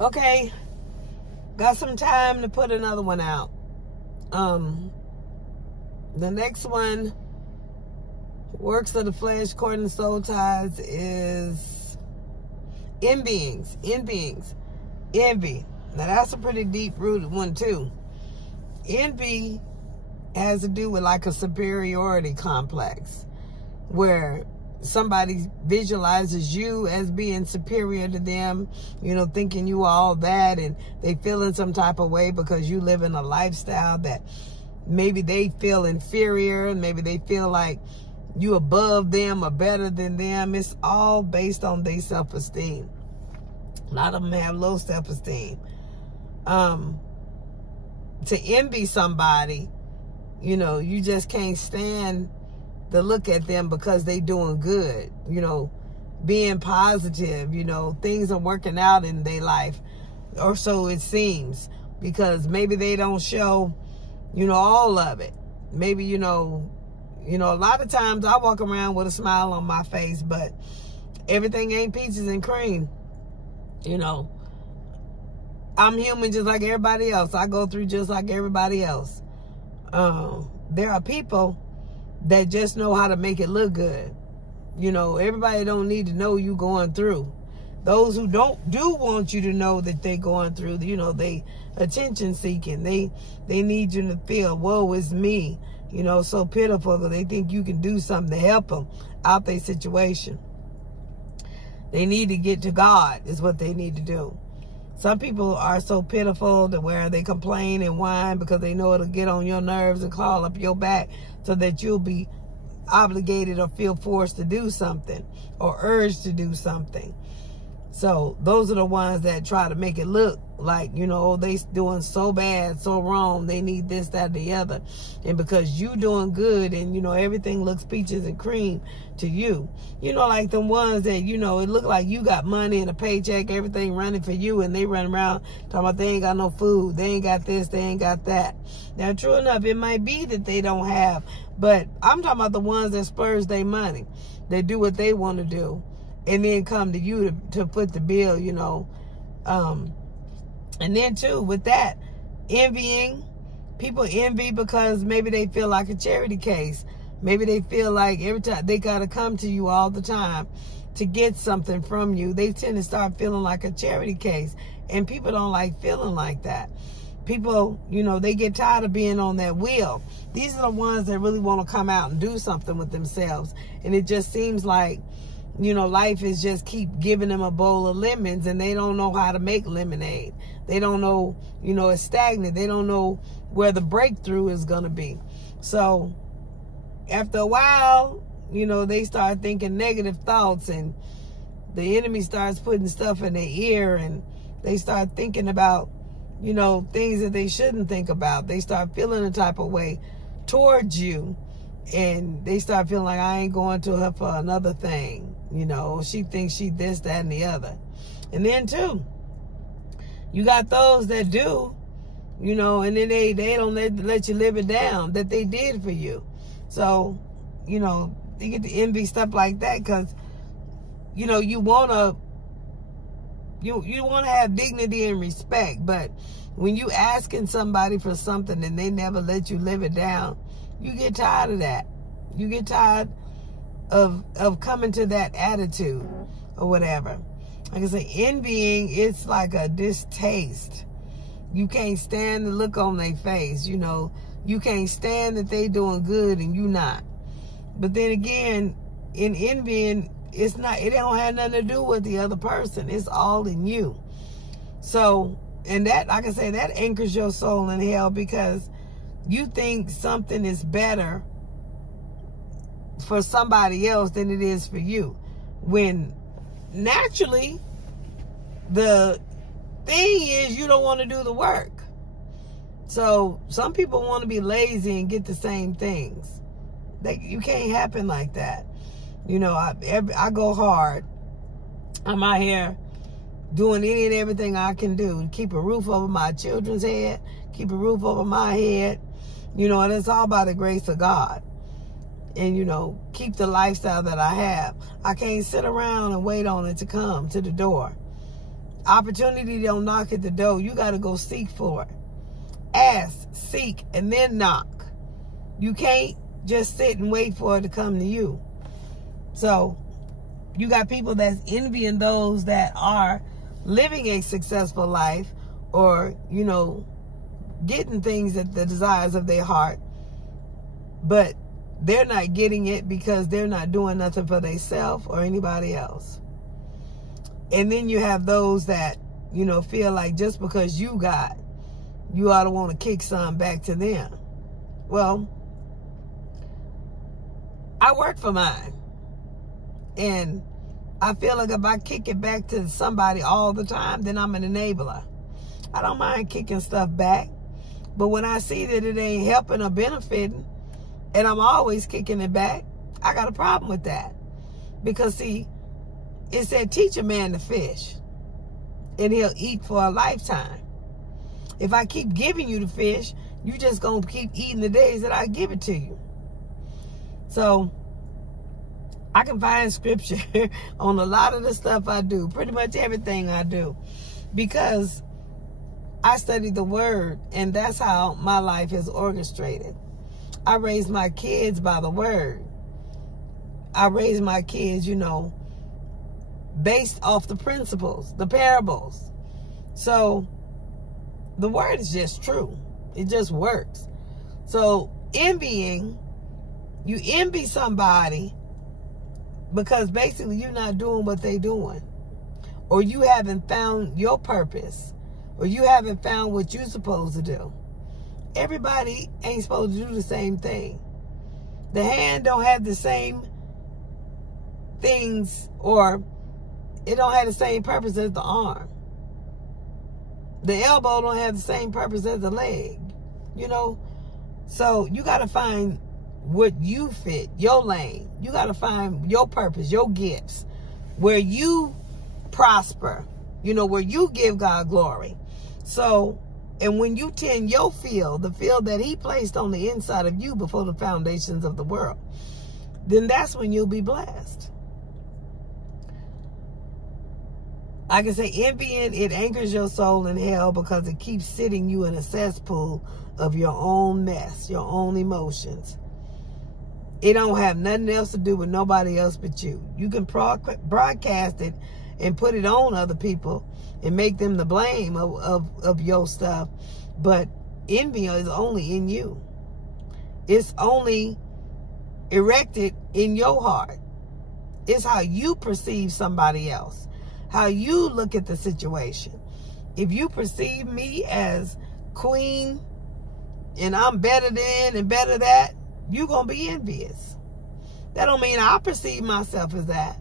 Okay, got some time to put another one out. The next one, works of the flesh according to soul ties, is envyings. Envy. Now that's a pretty deep rooted one too. Envy has to do with like a superiority complex, where somebody visualizes you as being superior to them, thinking you all that, and they feel in some type of way because you live in a lifestyle that maybe they feel inferior, and maybe they feel like you above them or better than them. It's all based on their self-esteem. A lot of them have low self-esteem. To envy somebody, you just can't stand to look at them because they doing good, being positive, things are working out in their life, or so it seems, because maybe they don't show, all of it. Maybe, a lot of times I walk around with a smile on my face, but everything ain't peaches and cream. I'm human just like everybody else. I go through just like everybody else. There are people that just know how to make it look good. Everybody don't need to know you going through. Those who do want you to know that they're going through, they attention seeking. They need you to feel, woe is me, so pitiful, because they think you can do something to help them out their situation. They need to get to God is what they need to do. Some people are so pitiful to where they complain and whine because they know it'll get on your nerves and crawl up your back, so that you'll be obligated or feel forced to do something or urged to do something. So those are the ones that try to make it look like, they doing so bad, so wrong. They need this, that, the other. And because you doing good and, everything looks peaches and cream to you. Like the ones that, it look like you got money and a paycheck, everything running for you, and they run around talking about they ain't got no food, they ain't got this, they ain't got that. Now, true enough, it might be that they don't have, but I'm talking about the ones that spurs their money. They do what they want to do, and then come to you to put the bill, and then too, with that, envying, people envy because maybe they feel like a charity case. Maybe they feel like every time they got to come to you all the time to get something from you. They tend to start feeling like a charity case, and people don't like feeling like that. People, they get tired of being on that wheel. These are the ones that really want to come out and do something with themselves, and it just seems like, life is just keep giving them a bowl of lemons, and they don't know how to make lemonade. They don't know, it's stagnant. They don't know where the breakthrough is going to be. So after a while, they start thinking negative thoughts, and the enemy starts putting stuff in their ear, and they start thinking about, things that they shouldn't think about. They start feeling a type of way towards you, and they start feeling like, I ain't going to her for another thing. She thinks she this, that, and the other. And then too, you got those that do, and then they don't let you live it down that they did for you. So, you get to envy stuff like that because, you want to have dignity and respect. But when you asking somebody for something and they never let you live it down, you get tired of that. You get tired of coming to that attitude or whatever. Like I say, envying, it's like a distaste. You can't stand the look on their face, You can't stand that they doing good and you not. But then again, in envying, it don't have nothing to do with the other person. It's all in you. So, and that, like I say, that anchors your soul in hell because you think something is better for somebody else than it is for you. When naturally, the thing is you don't want to do the work. So some people want to be lazy and get the same things. You can't happen like that. I go hard. I'm out here doing any and everything I can do to keep a roof over my children's head, keep a roof over my head, and it's all by the grace of God. And, keep the lifestyle that I have. I can't sit around and wait on it to come to the door. Opportunity don't knock at the door. You got to go seek for it. Ask, seek, and then knock. You can't just sit and wait for it to come to you. So you got people that's envying those that are living a successful life, or, you know, getting things at the desires of their heart, but they're not getting it because they're not doing nothing for themselves or anybody else. And then you have those that, you know, feel like just because you got, you ought to want to kick some back to them. Well, I work for mine. And I feel like if I kick it back to somebody all the time, then I'm an enabler. I don't mind kicking stuff back. But when I see that it ain't helping or benefiting, and I'm always kicking it back, I got a problem with that. Because, see, it said, teach a man to fish, and he'll eat for a lifetime. If I keep giving you the fish, you just going to keep eating the days that I give it to you. So I can find scripture on a lot of the stuff I do, pretty much everything I do, because I study the word, and that's how my life is orchestrated. I raise my kids by the word. I raise my kids, you know, based off the principles, the parables. So the word is just true. It just works. So envying, you envy somebody because basically you're not doing what they're doing, or you haven't found your purpose, or you haven't found what you're supposed to do. Everybody ain't supposed to do the same thing. The hand don't have the same things, or it don't have the same purpose as the arm. The elbow don't have the same purpose as the leg, you know? So you got to find what you fit, your lane. You got to find your purpose, your gifts, where you prosper, you know, where you give God glory. So, and when you tend your field, the field that he placed on the inside of you before the foundations of the world, then that's when you'll be blessed. I can say envying, it anchors your soul in hell because it keeps sitting you in a cesspool of your own mess, your own emotions. It don't have nothing else to do with nobody else but you. You can broadcast it and put it on other people and make them the blame of your stuff. But envy is only in you. It's only erected in your heart. It's how you perceive somebody else, how you look at the situation. If you perceive me as queen and I'm better than and better that, you're going to be envious. That don't mean I perceive myself as that.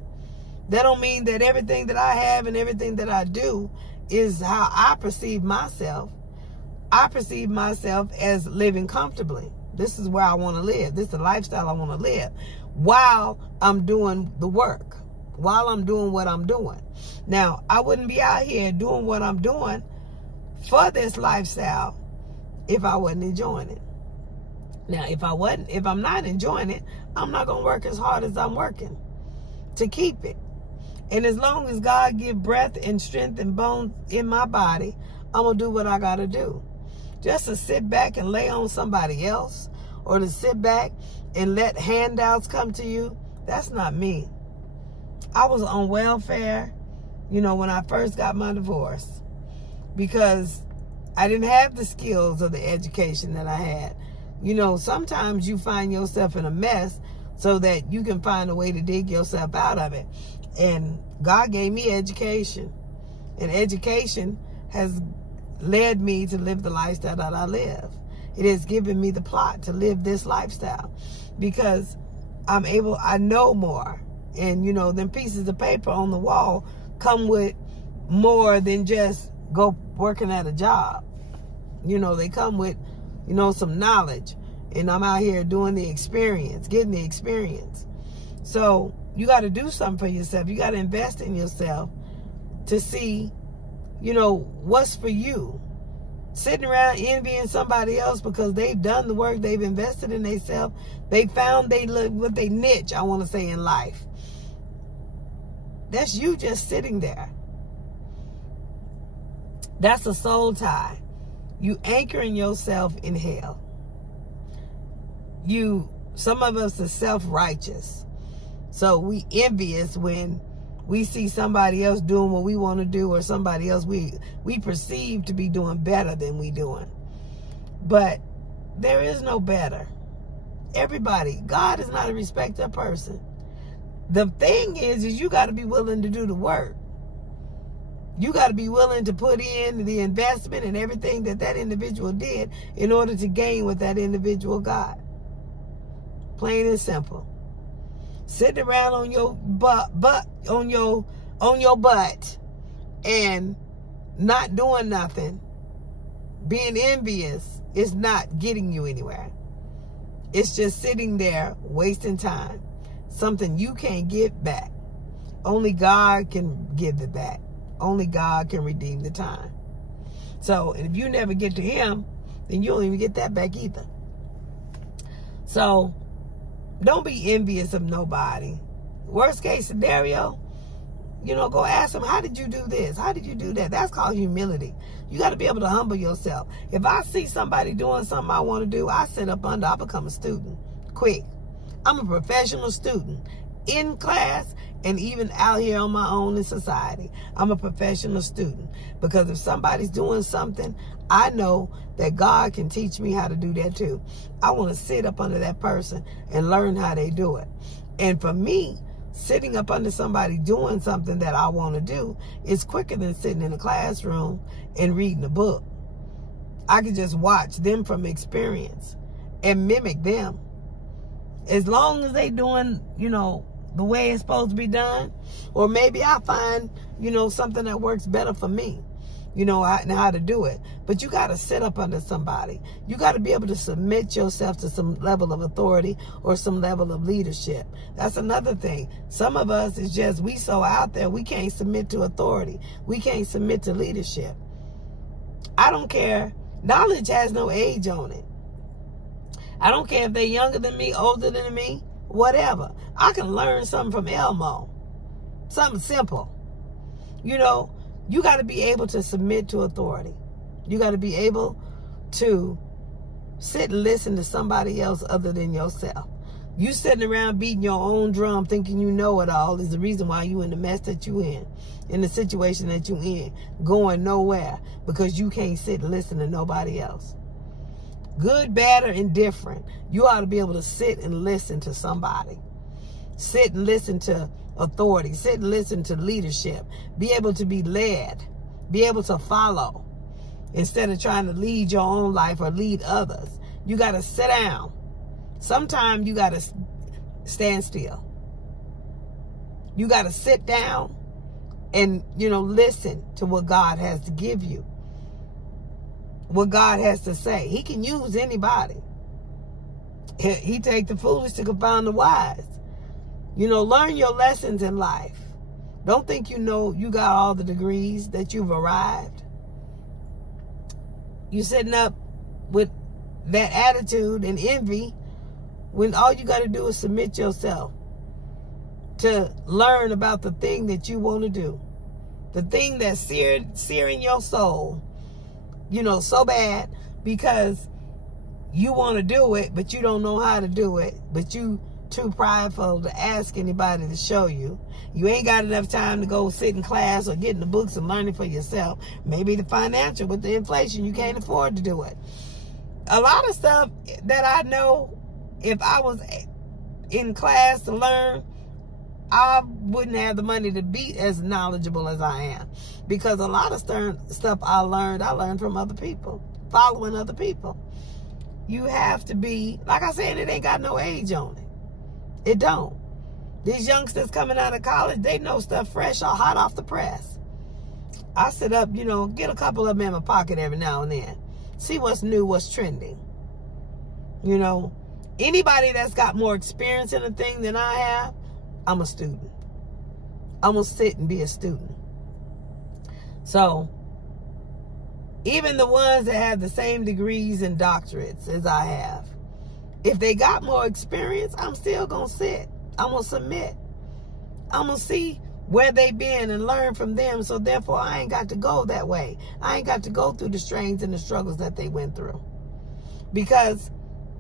That don't mean that everything that I have and everything that I do is how I perceive myself. I perceive myself as living comfortably. This is where I want to live. This is the lifestyle I want to live while I'm doing the work, while I'm doing what I'm doing. Now, I wouldn't be out here doing what I'm doing for this lifestyle if I wasn't enjoying it. Now, if I'm not enjoying it, I'm not going to work as hard as I'm working to keep it. And as long as God give breath and strength and bones in my body, I'm going to do what I got to do. Just to sit back and lay on somebody else, or to sit back and let handouts come to you, that's not me. I was on welfare, you know, when I first got my divorce, because I didn't have the skills or the education that I had. You know, sometimes you find yourself in a mess so that you can find a way to dig yourself out of it. And God gave me education. And education has led me to live the lifestyle that I live. It has given me the plot to live this lifestyle because I know more. And, you know, them pieces of paper on the wall come with more than just go working at a job. You know, they come with, you know, some knowledge. And I'm out here doing the experience, getting the experience. So you got to do something for yourself. You got to invest in yourself to see, you know, what's for you. Sitting around envying somebody else because they've done the work, they've invested in themselves, they found what they niche, I want to say, in life. That's you just sitting there. That's a soul tie. You anchoring yourself in hell. Some of us are self-righteous. So we envious when we see somebody else doing what we want to do, or somebody else we perceive to be doing better than we doing. But there is no better. Everybody, God is not a respecter of person. The thing is you got to be willing to do the work. You got to be willing to put in the investment and everything that individual did in order to gain what that individual got. Plain and simple. Sitting around on your butt and not doing nothing, being envious, is not getting you anywhere. It's just sitting there wasting time. Something you can't get back. Only God can give it back. Only God can redeem the time. So if you never get to Him, then you don't even get that back either. So don't be envious of nobody. Worst case scenario, go ask them, how did you do this? How did you do that? That's called humility. You got to be able to humble yourself. If I see somebody doing something I want to do, I sit up under, I become a student. Quick. I'm a professional student in class and even out here on my own in society. I'm a professional student because if somebody's doing something, I know that God can teach me how to do that too. I want to sit up under that person and learn how they do it. And for me, sitting up under somebody doing something that I want to do is quicker than sitting in a classroom and reading a book. I can just watch them from experience and mimic them. As long as they doing, the way it's supposed to be done, or maybe I find, something that works better for me, how to do it. But you got to sit up under somebody. You got to be able to submit yourself to some level of authority or some level of leadership. That's another thing. Some of us is just, we so out there, we can't submit to authority. We can't submit to leadership. I don't care. Knowledge has no age on it. I don't care if they're younger than me, older than me, whatever. I can learn something from Elmo. Something simple. You got to be able to submit to authority. You got to be able to sit and listen to somebody else other than yourself. You sitting around beating your own drum thinking you know it all is the reason why you in the mess that you in the situation that you in, going nowhere because you can't sit and listen to nobody else. Good, bad, or indifferent, you ought to be able to sit and listen to somebody. Sit and listen to authority. Sit and listen to leadership. Be able to be led. Be able to follow. Instead of trying to lead your own life or lead others. You got to sit down. Sometimes you got to stand still. You got to sit down and, listen to what God has to give you. What God has to say. He can use anybody. He take the foolish to confound the wise. Learn your lessons in life. Don't think you got all the degrees, that you've arrived. You sitting up with that attitude and envy when all you got to do is submit yourself to learn about the thing that you want to do. The thing that's searing your soul. So bad because you want to do it, but you don't know how to do it, but you too prideful to ask anybody to show you. You ain't got enough time to go sit in class or get in the books and learn it for yourself. Maybe the financial, with the inflation, you can't afford to do it. A lot of stuff that I know, if I was in class to learn, I wouldn't have the money to be as knowledgeable as I am. Because a lot of stuff I learned from other people, following other people. You have to be, like I said, it ain't got no age on it. It don't. These youngsters coming out of college, they know stuff fresh or hot off the press. I sit up, get a couple of them in my pocket every now and then. See what's new, what's trending. Anybody that's got more experience in a thing than I have, I'm a student. I'm going to sit and be a student. So, even the ones that have the same degrees and doctorates as I have, if they got more experience, I'm still going to sit. I'm going to submit. I'm going to see where they been and learn from them. So therefore, I ain't got to go that way. I ain't got to go through the strains and the struggles that they went through. Because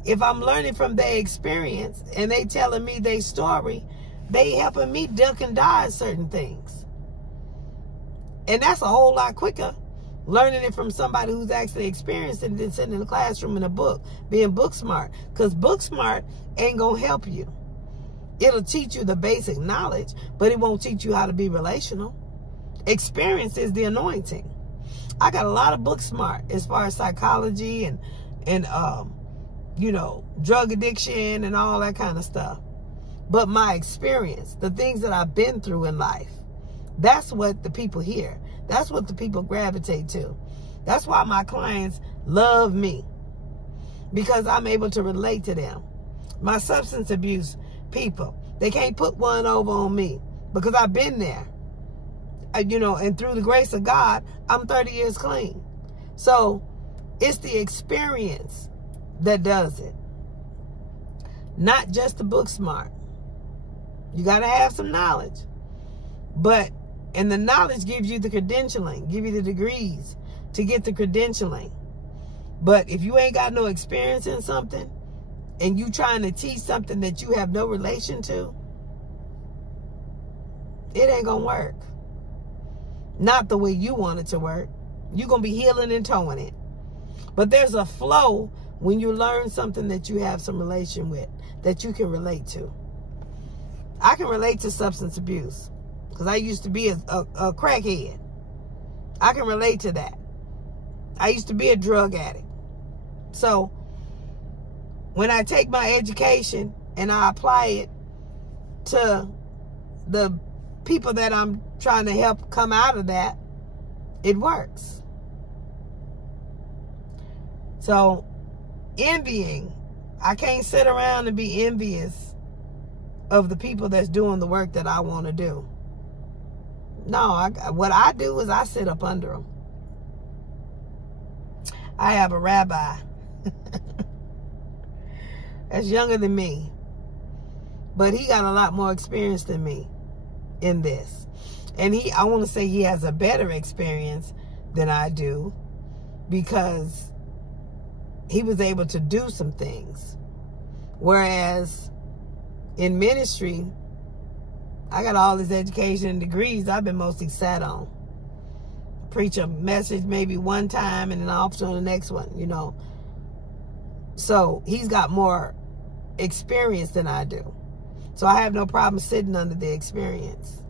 if I'm learning from their experience and they telling me their story, they helping me duck and dodge certain things. And that's a whole lot quicker, learning it from somebody who's actually experienced it than sitting in the classroom in a book, being book smart. Because book smart ain't going to help you. It'll teach you the basic knowledge, but it won't teach you how to be relational. Experience is the anointing. I got a lot of book smart as far as psychology and you know, drug addiction and all that kind of stuff. But my experience, the things that I've been through in life, that's what the people hear. That's what the people gravitate to. That's why my clients love me, because I'm able to relate to them. My substance abuse people, they can't put one over on me because I've been there. You know, and through the grace of God, I'm 30 years clean. So it's the experience that does it, not just the book smart. You got to have some knowledge, and the knowledge gives you the credentialing, give you the degrees to get the credentialing. But if you ain't got no experience in something and you trying to teach something that you have no relation to, it ain't gonna work. Not the way you want it to work. You're gonna be healing and towing it. But there's a flow when you learn something that you have some relation with, that you can relate to. I can relate to substance abuse because I used to be a crackhead. I can relate to that. I used to be a drug addict. So when I take my education and I apply it to the people that I'm trying to help come out of that, it works. So envying, I can't sit around and be envious of the people that's doing the work that I want to do. No, what I do is I sit up under them. I have a rabbi that's younger than me, but he got a lot more experience than me in this. And I want to say he has a better experience than I do, because he was able to do some things. Whereas in ministry, I got all this education and degrees I've been mostly sat on. Preach a message maybe one time and then off to the next one, you know. So he's got more experience than I do. So I have no problem sitting under the experience.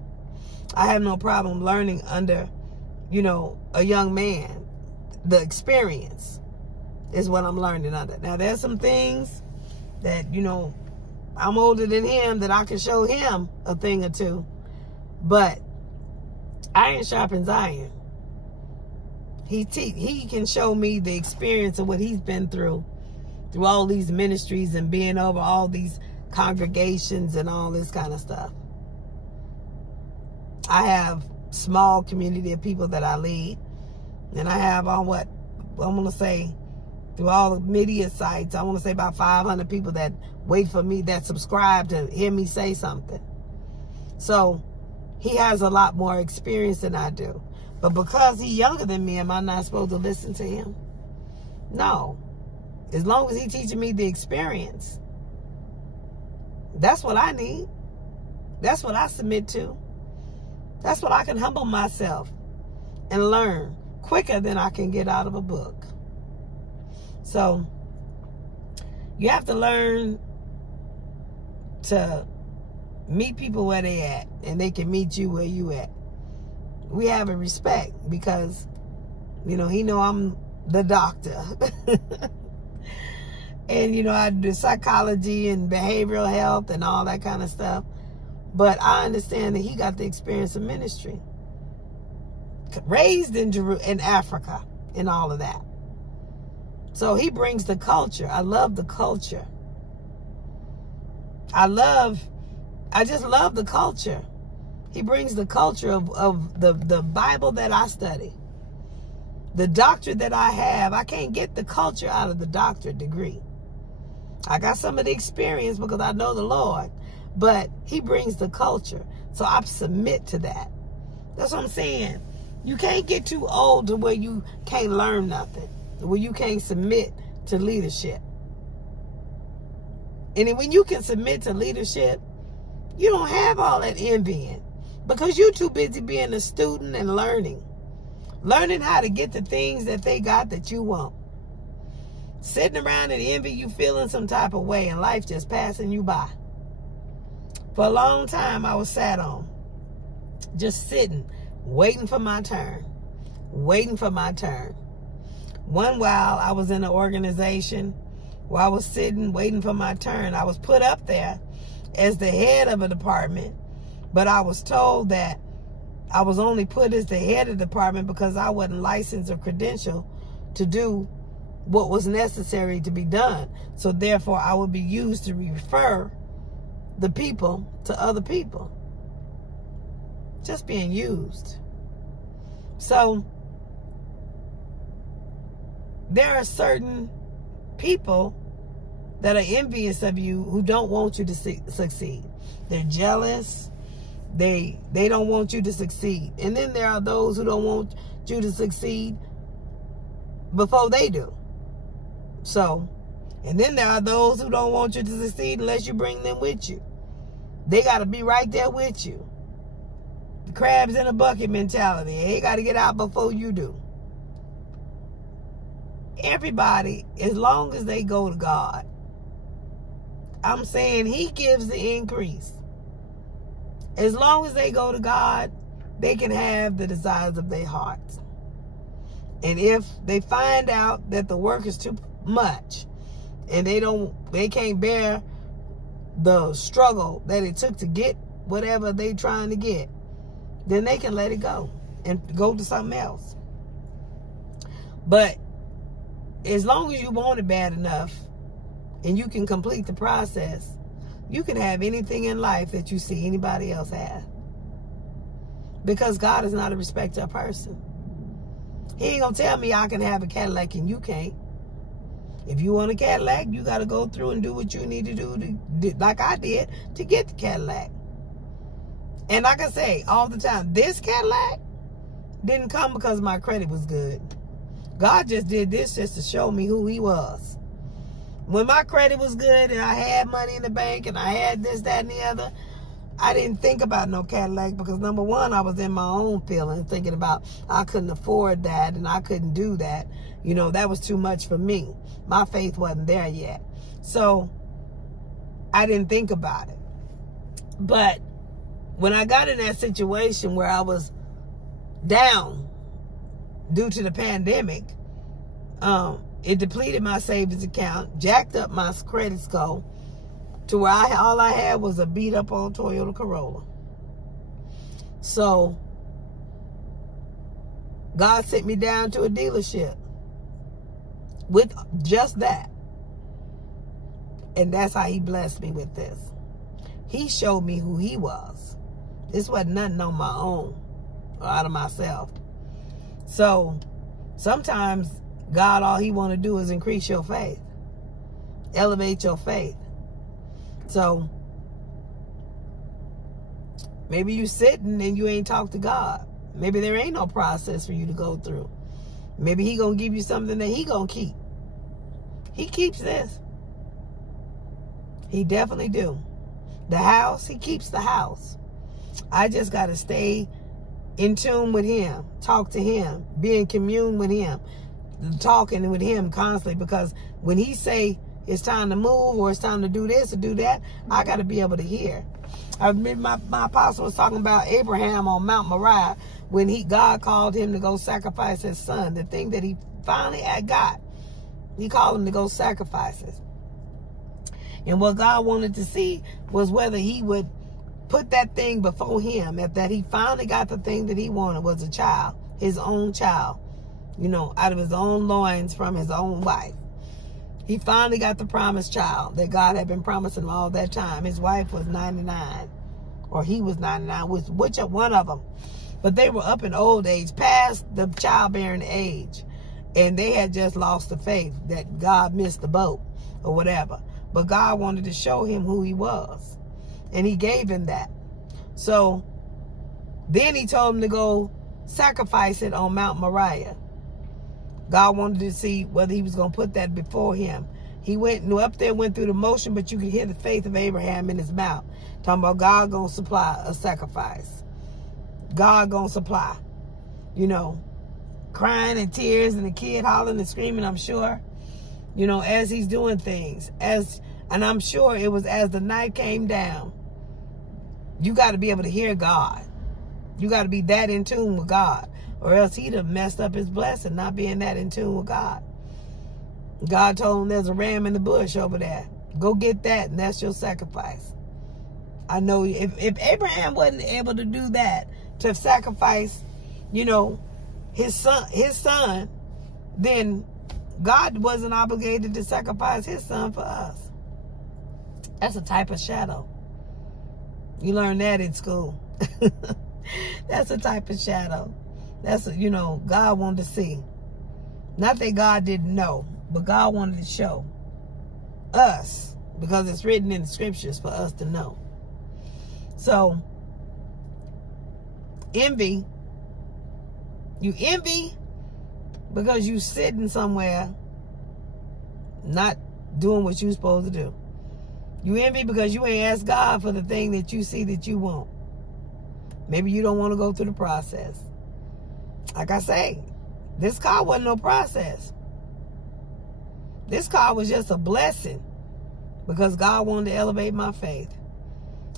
I have no problem learning under, you know, a young man. The experience is what I'm learning under. Now, there's some things that, you know, I'm older than him, that I can show him a thing or two. But iron sharpens iron. He can show me the experience of what he's been through all these ministries and being over all these congregations and all this kind of stuff. I have small community of people that I lead. And I have on what I'm going to say, through all the media sites, I want to say about 500 people that wait for me, that subscribe to hear me say something. So he has a lot more experience than I do. But because he's younger than me, am I not supposed to listen to him? No. As long as he's teaching me the experience, that's what I need. That's what I submit to. That's what I can humble myself and learn quicker than I can get out of a book. So you have to learn to meet people where they at, and they can meet you where you at. We have a respect because, you know, he know I'm the doctor. And, you know, I do psychology and behavioral health and all that kind of stuff. But I understand that he got the experience of ministry. Raised in Africa and all of that. So he brings the culture. I love the culture. I just love the culture. He brings the culture of the Bible that I study. The doctorate that I have, I can't get the culture out of the doctorate degree. I got some of the experience because I know the Lord, but he brings the culture. So I submit to that. That's what I'm saying. You can't get too old to where you can't learn nothing, where you can't submit to leadership. And when you can submit to leadership, you don't have all that envying, because you're too busy being a student and learning how to get the things that they got that you want. Sitting around and envy, you feeling some type of way, and life just passing you by. For a long time, I was sat on, just sitting, waiting for my turn, waiting for my turn. One while I was in an organization where I was sitting, waiting for my turn. I was put up there as the head of a department, but I was told that I was only put as the head of the department because I wasn't licensed or credentialed to do what was necessary to be done. So therefore, I would be used to refer the people to other people. Just being used. So there are certain people that are envious of you who don't want you to succeed. They're jealous. They don't want you to succeed. And then there are those who don't want you to succeed before they do. So, and then there are those who don't want you to succeed unless you bring them with you. They got to be right there with you. The crabs in a bucket mentality. They got to get out before you do. Everybody, as long as they go to God, I'm saying He gives the increase. As long as they go to God, they can have the desires of their hearts. And if they find out that the work is too much and they can't bear the struggle that it took to get whatever they're trying to get, then they can let it go and go to something else. But as long as you want it bad enough and you can complete the process, you can have anything in life that you see anybody else have. Because God is not a respecter of person. He ain't going to tell me I can have a Cadillac and you can't. If you want a Cadillac, you got to go through and do what you need to do, like I did, to get the Cadillac. And like I say all the time, this Cadillac didn't come because my credit was good. God just did this just to show me who He was. When my credit was good and I had money in the bank and I had this, that, and the other, I didn't think about no Cadillac because, number one, I was in my own feelings thinking about I couldn't afford that and I couldn't do that. You know, that was too much for me. My faith wasn't there yet. So I didn't think about it. But when I got in that situation where I was down due to the pandemic, it depleted my savings account, jacked up my credit score to where all I had was a beat up old Toyota Corolla. So God sent me down to a dealership with just that. And that's how He blessed me with this. He showed me who He was. This wasn't nothing on my own or out of myself. So sometimes God, all He want to do is increase your faith. Elevate your faith. So maybe you sitting and you ain't talk to God. Maybe there ain't no process for you to go through. Maybe He gonna give you something that He gonna keep. He keeps this. He definitely do. The house, He keeps the house. I just got to stay in tune with Him. Talk to Him. Be in commune with Him. Talking with Him constantly, because when He say it's time to move or it's time to do this or do that, I got to be able to hear. I remember my apostle was talking about Abraham on Mount Moriah when God called him to go sacrifice his son. The thing that he finally got, He called him to go sacrifice it. And what God wanted to see was whether he would put that thing before him, that he finally got the thing that he wanted was a child, his own child, you know, out of his own loins from his own wife. He finally got the promised child that God had been promising all that time. His wife was 99, or he was 99, which one of them. But they were up in old age, past the childbearing age. And they had just lost the faith that God missed the boat or whatever. But God wanted to show him who He was. And He gave him that. So then he told him to go sacrifice it on Mount Moriah. God wanted to see whether he was going to put that before him. He went up there, went through the motion, but you could hear the faith of Abraham in his mouth. Talking about God going to supply a sacrifice. God going to supply. You know, crying and tears and the kid hollering and screaming, I'm sure. You know, as he's doing things. And I'm sure it was as the night came down. You got to be able to hear God. You got to be that in tune with God. Or else he'd have messed up his blessing, not being that in tune with God. God told him there's a ram in the bush over there. Go get that, and that's your sacrifice. I know if Abraham wasn't able to do that, to sacrifice, you know, his son, then God wasn't obligated to sacrifice his son for us. That's a type of shadow. You learn that in school. That's a type of shadow. That's, you know, God wanted to see. Not that God didn't know, but God wanted to show us, because it's written in the scriptures for us to know. So, envy. You envy because you sitting somewhere not doing what you're supposed to do. You envy because you ain't asked God for the thing that you see that you want. Maybe you don't want to go through the process. Like I say, this car wasn't no process. This car was just a blessing because God wanted to elevate my faith.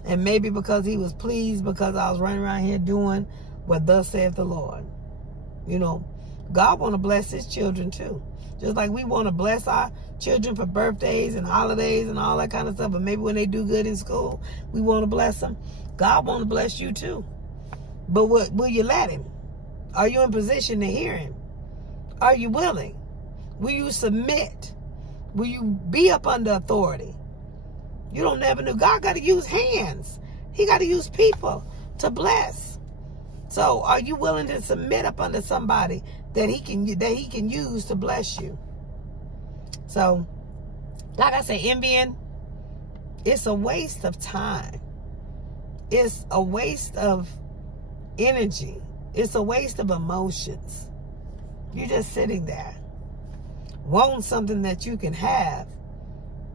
And maybe because he was pleased because I was running around here doing what thus saith the Lord. You know, God want to bless his children too. Just like we want to bless our children for birthdays and holidays and all that kind of stuff. But maybe when they do good in school, we want to bless them. God want to bless you too. But will you let him? Are you in position to hear him? Are you willing? Will you submit? Will you be up under authority? You don't never know. God got to use hands. He got to use people to bless. So are you willing to submit up under somebody that he can use to bless you? So, like I say, envying, it's a waste of time. It's a waste of energy. It's a waste of emotions. You're just sitting there wanting something that you can have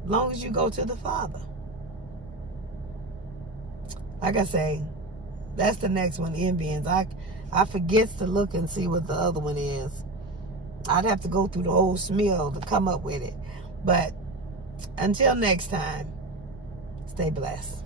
as long as you go to the Father. Like I say, that's the next one, envyings. I forget to look and see what the other one is. I'd have to go through the whole smeal to come up with it. But until next time, stay blessed.